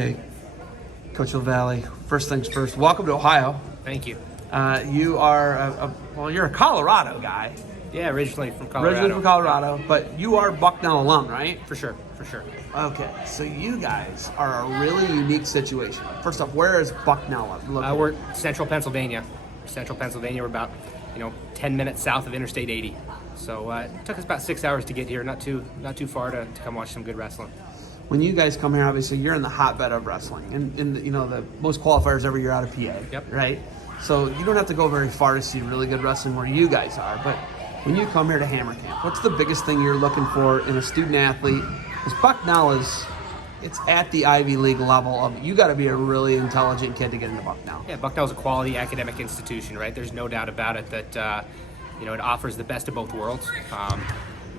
Okay, Coach LeValley, first things first, welcome to Ohio. Thank you. You are, you're a Colorado guy. Yeah, originally from Colorado. Originally from Colorado, but you are Bucknell alum, right? For sure, for sure. Okay, so you guys are a really unique situation. First off, where is Bucknell located? We're central Pennsylvania. Central Pennsylvania, we're about 10 minutes south of Interstate 80. So it took us about 6 hours to get here, not too far to come watch some good wrestling. When you guys come here, obviously you're in the hotbed of wrestling, and the most qualifiers every year out of PA. Yep. Right. So you don't have to go very far to see really good wrestling where you guys are. But when you come here to Hammer Camp, what's the biggest thing you're looking for in a student athlete? Because Bucknell it's at the Ivy League level of you got to be a really intelligent kid to get into Bucknell. Yeah, Bucknell's a quality academic institution, right? There's no doubt about it that it offers the best of both worlds.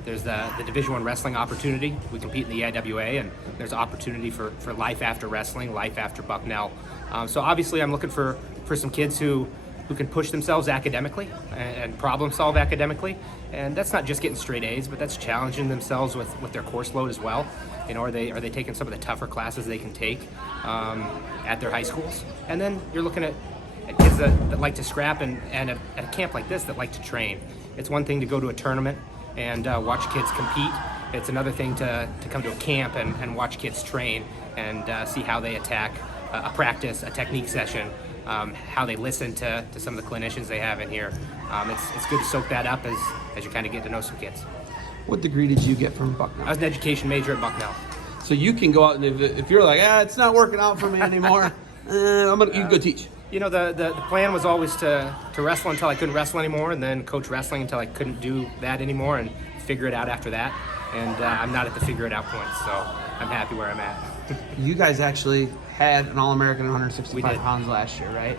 There's the Division I wrestling opportunity. We compete in the EIWA, and there's opportunity for life after wrestling, life after Bucknell. So obviously I'm looking for some kids who can push themselves academically and problem solve academically. And that's not just getting straight A's, but that's challenging themselves with their course load as well. Are they taking some of the tougher classes they can take at their high schools? And then you're looking at kids that like to scrap and at a camp like this that like to train. It's one thing to go to a tournament and watch kids compete. It's another thing to come to a camp and watch kids train and see how they attack a practice, a technique session, how they listen to some of the clinicians they have in here. It's good to soak that up as you kind of get to know some kids. What degree did you get from Bucknell? I was an education major at Bucknell. So you can go out and if you're like, it's not working out for me anymore, you can go teach. The plan was always to wrestle until I couldn't wrestle anymore, and then coach wrestling until I couldn't do that anymore, and figure it out after that. And I'm not at the figure it out point, so I'm happy where I'm at. You guys actually had an All-American at 165 pounds last year, right?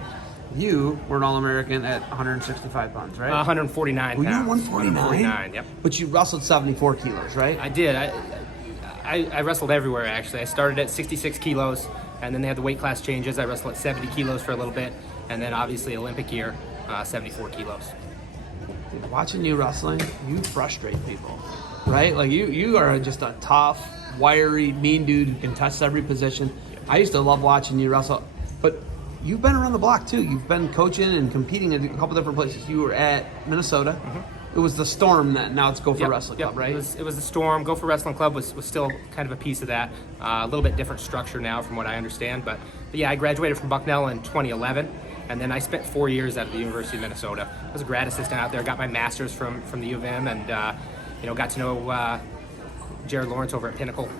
You were an All-American at 165 pounds, right? 149 Were you pounds. 149? 149, yep. But you wrestled 74 kilos, right? I did. I wrestled everywhere, actually. I started at 66 kilos, and then they had the weight class changes. I wrestled at 70 kilos for a little bit, and then obviously Olympic year, 74 kilos. Dude, watching you wrestling, you frustrate people, right? Like you are just a tough, wiry, mean dude who can touch every position. I used to love watching you wrestle, but you've been around the block too. You've been coaching and competing in a couple different places. You were at Minnesota. Mm-hmm. It was the Storm then. Now it's Go For Wrestling Club, right? It was the Storm. Go For Wrestling Club was still kind of a piece of that. A little bit different structure now from what I understand. But yeah, I graduated from Bucknell in 2011, and then I spent 4 years at the University of Minnesota. I was a grad assistant out there. Got my master's from the U of M, and got to know Jared Lawrence over at Pinnacle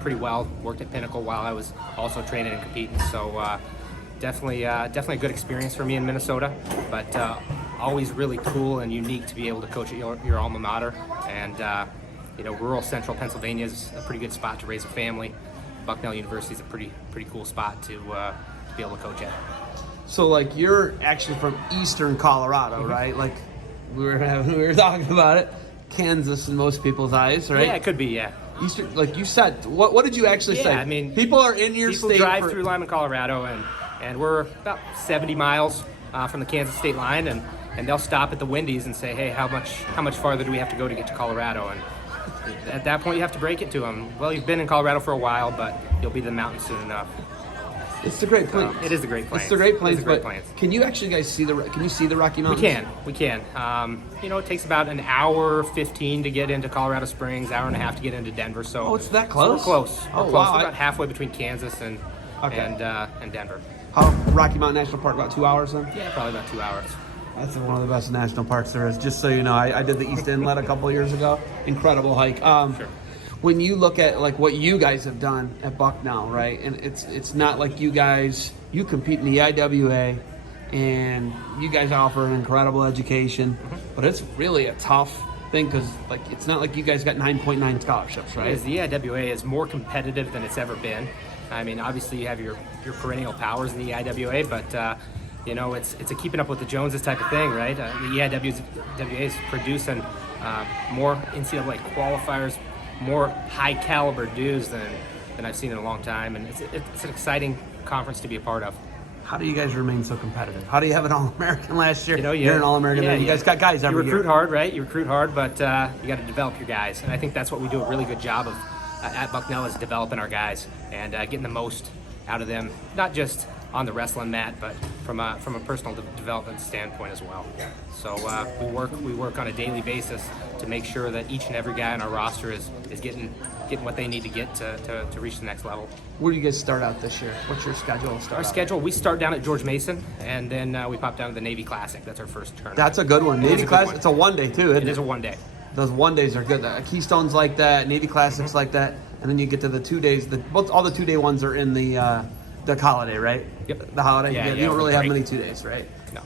pretty well. Worked at Pinnacle while I was also training and competing. So definitely a good experience for me in Minnesota. But always really cool and unique to be able to coach at your alma mater. And rural central Pennsylvania is a pretty good spot to raise a family. Bucknell University is a pretty cool spot to be able to coach at. So like you're actually from eastern Colorado, mm-hmm. right? Like we were talking about it, Kansas in most people's eyes, right? Yeah, it could be. Yeah. Eastern, like you said, what did you actually say? I mean, people are in your state. People drive through Lyman, Colorado, and we're about 70 miles from the Kansas state line, and they'll stop at the Wendy's and say, hey, how much farther do we have to go to get to Colorado? And at that point, you have to break it to them. Well, you've been in Colorado for a while, but you'll be to the mountains soon enough. It's the Great Plains. It is the Great Plains. It's the Great Plains. It's the Great Plains. Can you actually guys see Can you see the Rocky Mountains? We can. It takes about an hour 15 to get into Colorado Springs, hour and a half to get into Denver. So it's that close. So we're close. Oh, we're close. wow. We're about halfway between Kansas and Denver. How Rocky Mountain National Park? About 2 hours then? Yeah, probably about 2 hours. That's one of the best national parks there is. Just so you know, I did the East Inlet a couple of years ago. Incredible hike. Sure. When you look at like what you guys have done at Bucknell, right? And it's not like you compete in the IWA, and you guys offer an incredible education, mm-hmm. but it's really a tough thing because like it's not like you guys got 9.9 scholarships, right? Because the IWA is more competitive than it's ever been. I mean, obviously you have your perennial powers in the IWA, but it's a keeping up with the Joneses type of thing, right? The EIWA is producing more NCAA qualifiers, more high caliber dudes than I've seen in a long time, and it's an exciting conference to be a part of. How do you guys remain so competitive? How do you have an All-American last year? You're an All-American. You guys got guys every year. You recruit hard, right? You recruit hard, but you got to develop your guys, and I think that's what we do a really good job of at Bucknell is developing our guys and getting the most out of them, not just on the wrestling mat, but from a personal development standpoint as well. So we work on a daily basis to make sure that each and every guy on our roster is getting what they need to get to reach the next level. Where do you guys start out this year? What's your schedule? Our schedule, we start down at George Mason, and then we pop down to the Navy Classic. That's our first tournament. That's a good one. Navy Classic, it's a one-day too, isn't it? It is a one-day. Those one-days are good. Keystone's like that, Navy Classic's like that, and then you get to the 2 days. All the 2-day ones are in the holiday, right? Yep. The holiday. Yeah, you don't really have break. many 2 days, right? No.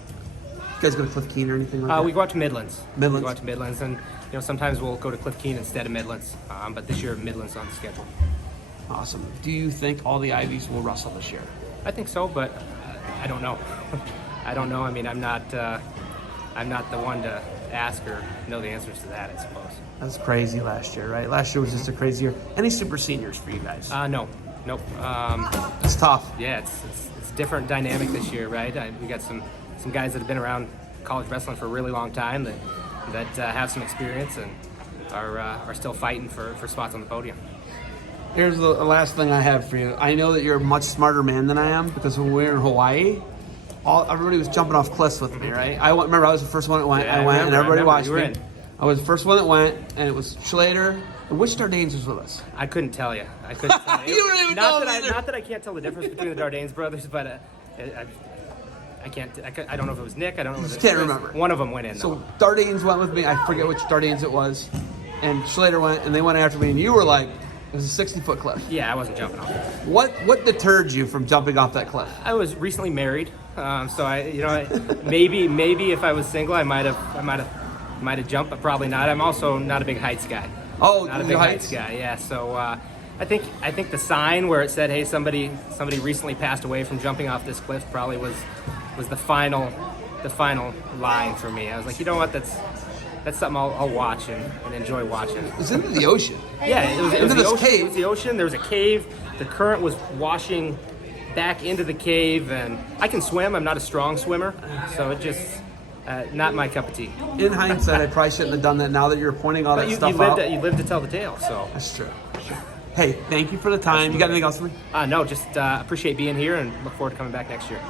You guys go to Cliff Keen or anything like that? We go out to Midlands. Midlands. We go out to Midlands, and sometimes we'll go to Cliff Keen instead of Midlands. But this year, Midlands on the schedule. Awesome. Do you think all the Ivies will wrestle this year? I think so, but I don't know. I don't know. I mean, I'm not the one to ask or know the answers to that, I suppose. That's crazy last year, right? Last year was just a crazy year. Any super seniors for you guys? No. Nope. It's tough. Yeah, it's a different dynamic this year, right? We got some guys that have been around college wrestling for a really long time that have some experience and are still fighting for spots on the podium. Here's the last thing I have for you. I know that you're a much smarter man than I am because when we were in Hawaii, everybody was jumping off cliffs with me, right? Remember, I was the first one that went. Yeah, I went, and everybody watched you were me. in. I was the first one that went, and it was Schlater. And which Dardanes was with us? I couldn't tell you. I couldn't tell you. You don't even know either. Not that I can't tell the difference between the Dardanes brothers, but I can't. I don't know if it was Nick. I don't know. Just can't remember. One of them went in. So Dardanes went with me. I forget which Dardanes it was. And Schlater went, and they went after me. And you were like, it was a 60-foot cliff. Yeah, I wasn't jumping off it. What deterred you from jumping off that cliff? I was recently married, so maybe if I was single, I might have jumped, but probably not. I'm also not a big heights guy. Oh, not a big heights guy. Yeah, so I think the sign where it said, "Hey, somebody recently passed away from jumping off this cliff," probably was the final line for me. I was like, you know what, that's something I'll watch and enjoy watching. It was into the ocean. Yeah, it was Into the this ocean. cave. It was the ocean. There was a cave. The current was washing back into the cave, and I can swim. I'm not a strong swimmer, so it just not my cup of tea. In hindsight, I probably shouldn't have done that. Now that you're pointing all that But stuff out. you lived to tell the tale, so. That's true. Hey, thank you for the time. You got anything else for me? No, just appreciate being here and look forward to coming back next year.